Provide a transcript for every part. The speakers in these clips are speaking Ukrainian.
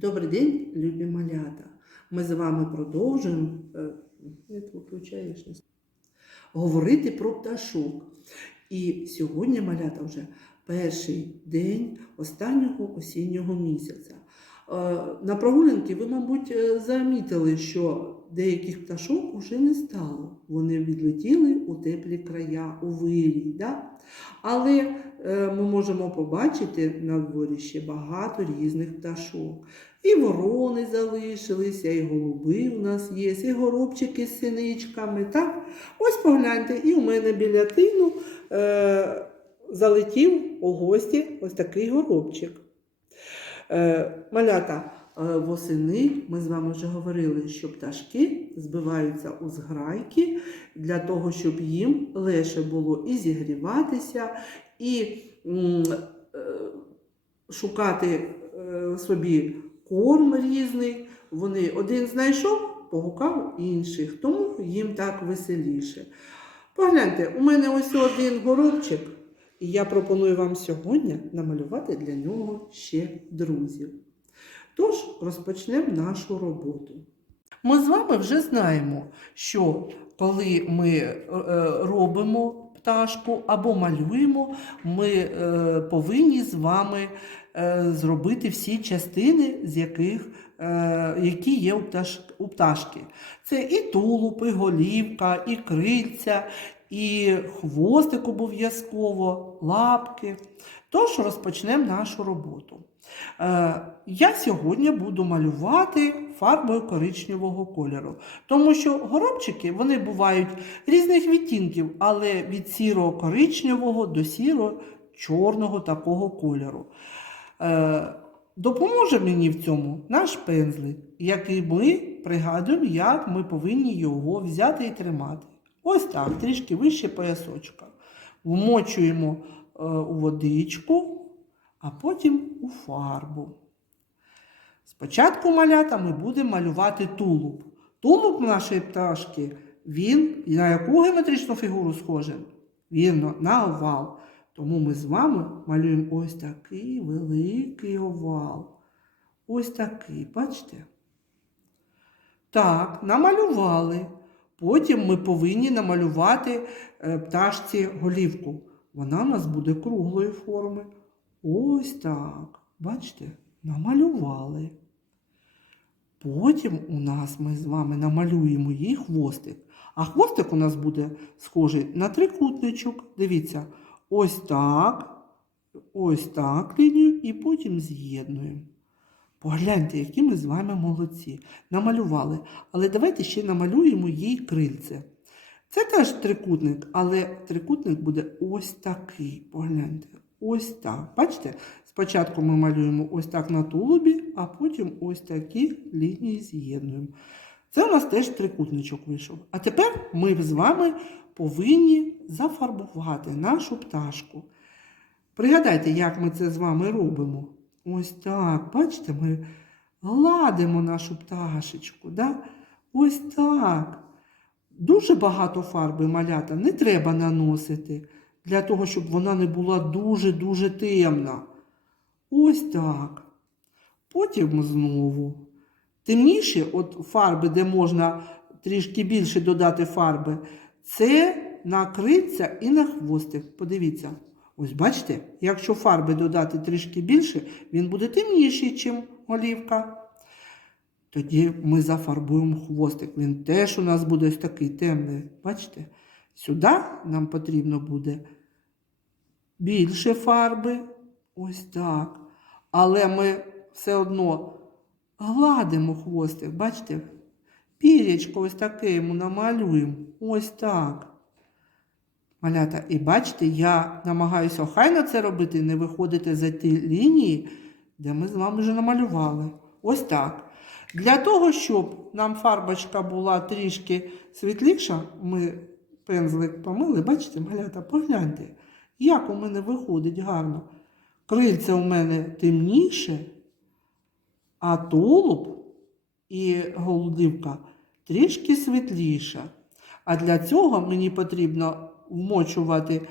Добрий день, любі малята. Ми з вами продовжуємо е, говорити про пташок. І сьогодні малята вже перший день останнього осіннього місяця. Е, На прогулянки ви, мабуть, е, замітили, що деяких пташок уже не стало. Вони відлетіли у теплі края, у вирій. Да? Але ми можемо побачити на дворі ще багато різних пташок. І ворони залишилися, і голуби у нас є, і горобчики з синичками. Так? Ось погляньте, і у мене біля тину е, залетів у гості ось такий горобчик. Е, малята, е, восени ми з вами вже говорили, що пташки збиваються у зграйки для того, щоб їм легше було і зігріватися, і е, шукати е, собі корм різний. Вони один знайшов, погукав інших, тому їм так веселіше. Погляньте, у мене ось один горобчик, і я пропоную вам сьогодні намалювати для нього ще друзів. Тож розпочнемо нашу роботу. Ми з вами вже знаємо, що коли ми е, робимо пташку або малюємо, ми е, повинні з вами е, зробити всі частини, з яких, е, які є у, пташ, у пташки. Це і тулуб, і голівка, і крильця, і хвостик обов'язково, лапки. Тож розпочнемо нашу роботу. Е, Я сьогодні буду малювати фарбою коричневого кольору, тому що горобчики вони бувають різних відтінків, але від сіро-коричневого до сіро-чорного такого кольору. Е, Допоможе мені в цьому наш пензлик, який ми пригадуємо, як ми повинні його взяти і тримати. Ось так, трішки вище поясочка. Вмочуємо е, у водичку, а потім у фарбу. Спочатку малята ми будемо малювати тулуб. Тулуб нашої пташки, він на яку геометричну фігуру схожий? Вірно, на овал. Тому ми з вами малюємо ось такий великий овал. Ось такий, бачите? Так, намалювали. Потім ми повинні намалювати е, пташці голівку. Вона у нас буде круглої форми. Ось так. Бачите? Намалювали. Потім у нас ми з вами намалюємо їй хвостик. А хвостик у нас буде схожий на трикутничок. Дивіться, ось так, ось так лінію і потім з'єднуємо. Погляньте, які ми з вами молодці. Намалювали. Але давайте ще намалюємо їй крильце. Це теж трикутник, але трикутник буде ось такий. Погляньте, ось так. Бачите? Спочатку ми малюємо ось так на тулубі, а потім ось такі лінії з'єднуємо. Це у нас теж трикутничок вийшов. А тепер ми з вами повинні зафарбувати нашу пташку. Пригадайте, як ми це з вами робимо. Ось так, бачите, ми гладимо нашу пташечку. Да? Ось так. Дуже багато фарби малята не треба наносити для того, щоб вона не була дуже-дуже темна. Ось так. Потім знову. Темніші, от фарби, де можна трішки більше додати фарби, це на крильця і на хвостик. Подивіться. Ось бачите, якщо фарби додати трішки більше, він буде темніший, ніж олівка. Тоді ми зафарбуємо хвостик. Він теж у нас буде ось такий темний. Бачите? Сюди нам потрібно буде більше фарби. Ось так. Але ми все одно гладимо хвостик. Бачите? Пірячко ось таке йому намалюємо. Ось так. Малята, і бачите, я намагаюся охайно це робити, не виходити за ті лінії, де ми з вами вже намалювали. Ось так. Для того, щоб нам фарбочка була трішки світліша, ми пензлик помили, бачите, малята, погляньте, як у мене виходить гарно. Крильце у мене темніше, а тулуб і голубівка трішки світліша. А для цього мені потрібно вмочувати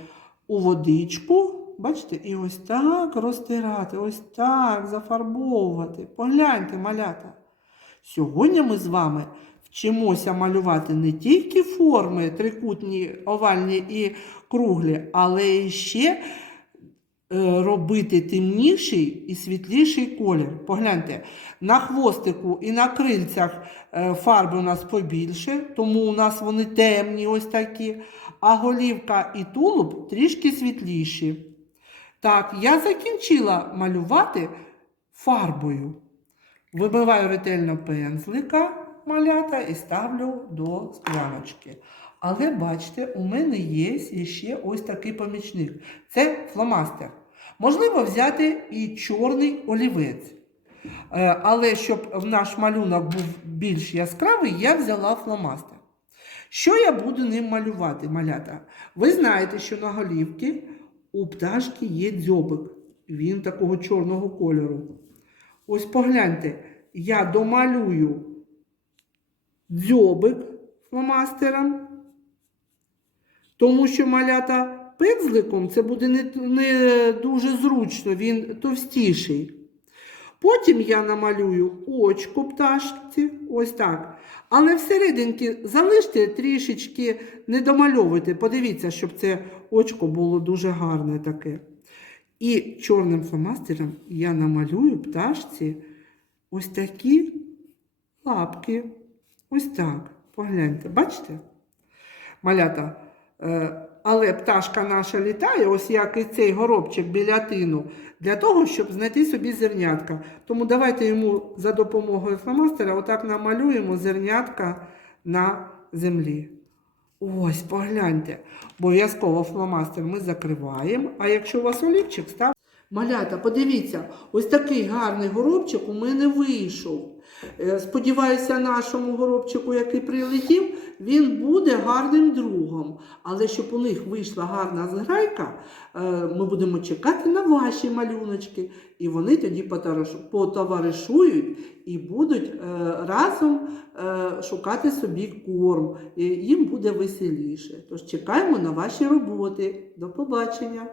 у водичку бачите, і ось так розтирати, ось так зафарбовувати. Погляньте, малята. Сьогодні ми з вами вчимося малювати не тільки форми трикутні, овальні і круглі, але і ще робити темніший і світліший колір. Погляньте, на хвостику і на крильцях е, фарби у нас побільше, тому у нас вони темні, ось такі, а голівка і тулуб трішки світліші. Так, я закінчила малювати фарбою. Вибиваю ретельно пензлика малята і ставлю до скляночки. Але бачите, у мене є ще ось такий помічник. Це фломастер. Можливо взяти і чорний олівець. Е, Але щоб наш малюнок був більш яскравий, я взяла фломастер. Що я буду ним малювати, малята? Ви знаєте, що на голівці у пташки є дзьобик. Він такого чорного кольору. Ось погляньте, я домалюю дзьобик фломастером, тому що малята пензликом це буде не, не дуже зручно, він товстіший. Потім я намалюю очко пташці, ось так. Але всерединки залиште трішечки, не домальовуйте. Подивіться, щоб це очко було дуже гарне таке. І чорним фломастером я намалюю пташці ось такі лапки. Ось так. Погляньте, бачите? Малята. Е, Але пташка наша літає, ось як і цей горобчик біля тину, для того, щоб знайти собі зернятка. Тому давайте йому за допомогою фломастера отак намалюємо зернятка на землі. Ось, погляньте. Обов'язково фломастер ми закриваємо. А якщо у вас олівчик, став. Малята, подивіться, ось такий гарний горобчик у мене вийшов. Е, Сподіваюся, нашому горобчику, який прилетів, він буде гарним другом. Але щоб у них вийшла гарна зграйка, е, ми будемо чекати на ваші малюночки. І вони тоді потоваришують і будуть е, разом шукати собі корм. Їм буде веселіше. Тож чекаємо на ваші роботи. До побачення!